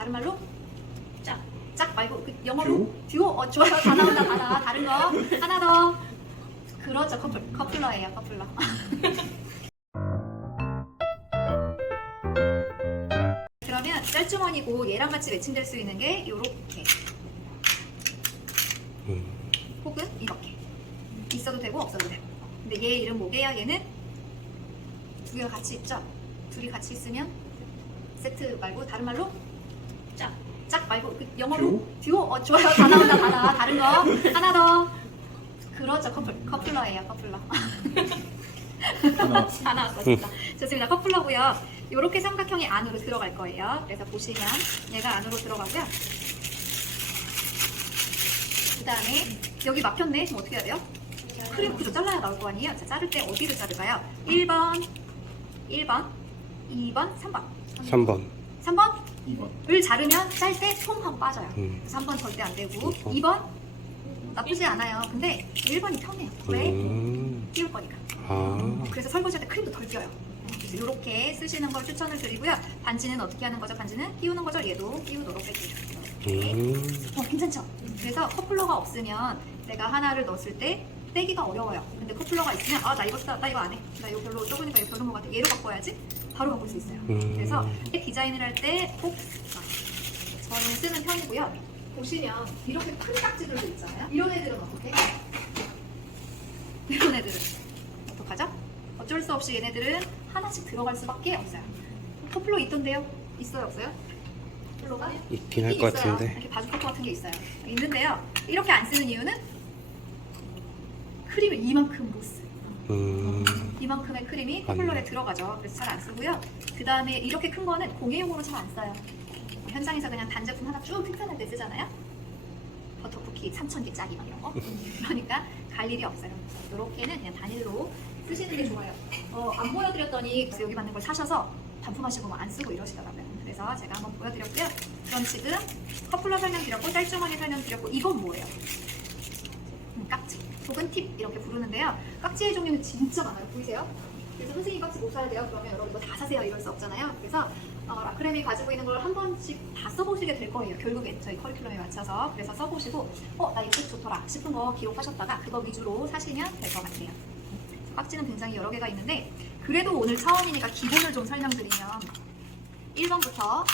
다른 말로 짝. 짝 말고 그 영어로 듀오? 듀오. 어, 좋아요. 다 나온다. 다 나와. 다른 거. 하나 더. 그렇죠. 커플. 커플러예요. 커플러. 그러면 짤주머니고 얘랑 같이 매칭될 수 있는 게 요렇게 음. 혹은 이렇게 있어도 되고 없어도 되고 근데 얘 이름 뭐게요 얘는 두 개가 같이 있죠 둘이 같이 있으면 세트 말고 다른 말로 짝. 짝 말고 그 영어로 듀오? 어, 좋아요. 다 나온다 다 나와. 다른 거. 하나 더. 그렇죠. 커플 커플러예요 커플러. 하나. 다 나왔어 진짜. 좋습니다. 커플러고요. 이렇게 삼각형이 안으로 들어갈 거예요. 그래서 보시면 얘가 안으로 들어가고요. 그 다음에 여기 막혔네. 그럼 어떻게 해야 돼요? 크림 그죠? 잘라야 나올 거 아니에요? 자 자를 때 어디를 자를까요? 1번 1번 2번 3번. 3번. 3번을 2번. 자르면 짤 때 통 하고 빠져요 음. 그래서 3번 절대 안 되고 이번. 2번 나쁘지 않아요 근데 1번이 편해요 왜? 음. 띄울 거니까 아. 그래서 설거지할 때 크림도 덜 껴요. 그래서 이렇게 쓰시는 걸 추천을 드리고요. 반지는 어떻게 하는 거죠? 반지는 끼우는 거죠. 얘도 끼우도록 해주세요. 음. 어, 괜찮죠? 그래서 커플러가 없으면 내가 하나를 넣었을 때 빼기가 어려워요. 근데 커플러가 있으면 아 나 이거 쓰다 나 이거 안 해. 나 이거 별로 좁으니까 이거 별로인 것 같아. 얘로 바꿔야지. 바로 바꿀 수 있어요. 음. 그래서 디자인을 할 때 꼭 저는 쓰는 편이고요. 보시면 이렇게 큰 딱지들도 있잖아요. 이런 애들은 어떻게? 이런 애들은 어떡하죠? 어쩔 수 없이 얘네들은 하나씩 들어갈 수밖에 없어요. 커플러 있던데요? 있어요, 없어요? 커플러가 있긴 할 것. 같은데. 이렇게 바주 커플 같은 게 있어요. 있는데요. 이렇게 안 쓰는 이유는 크림을 이만큼 못 써요. 음. 이만큼의 크림이. 커플러에 들어가죠. 그래서 잘 안 쓰고요. 그 다음에 이렇게 큰 거는 공예용으로 잘 안 써요. 현장에서 그냥 단제품 하나 쭉 생산할 때 쓰잖아요. 버터쿠키 3,000개짜리 막 이런 거. 그러니까 갈 일이 없어요. 이렇게는 그냥 단일로 쓰시는 게 좋아요. 어, 안 보여드렸더니 여기 맞는 걸 사셔서 반품하시고 뭐 안 쓰고 이러시더라고요. 그래서 제가 한번 보여드렸고요. 그럼 지금 커플러 설명드렸고 짤주머니 설명드렸고 이건 뭐예요? 혹은 팁 이렇게 부르는데요. 깍지의 종류는 진짜 많아요. 보이세요? 그래서 선생님 깍지 못 사야 돼요. 그러면 여러분 이거 다 사세요. 이럴 수 없잖아요. 그래서 어, 라크렘이 가지고 있는 걸 한 번씩 다 써보시게 될 거예요. 결국엔 저희 커리큘럼에 맞춰서 그래서 써보시고 어 나 이거 좋더라 싶은 거 기록하셨다가 그거 위주로 사시면 될 것 같아요. 깍지는 굉장히 여러 개가 있는데 그래도 오늘 처음이니까 기본을 좀 설명드리면 1번부터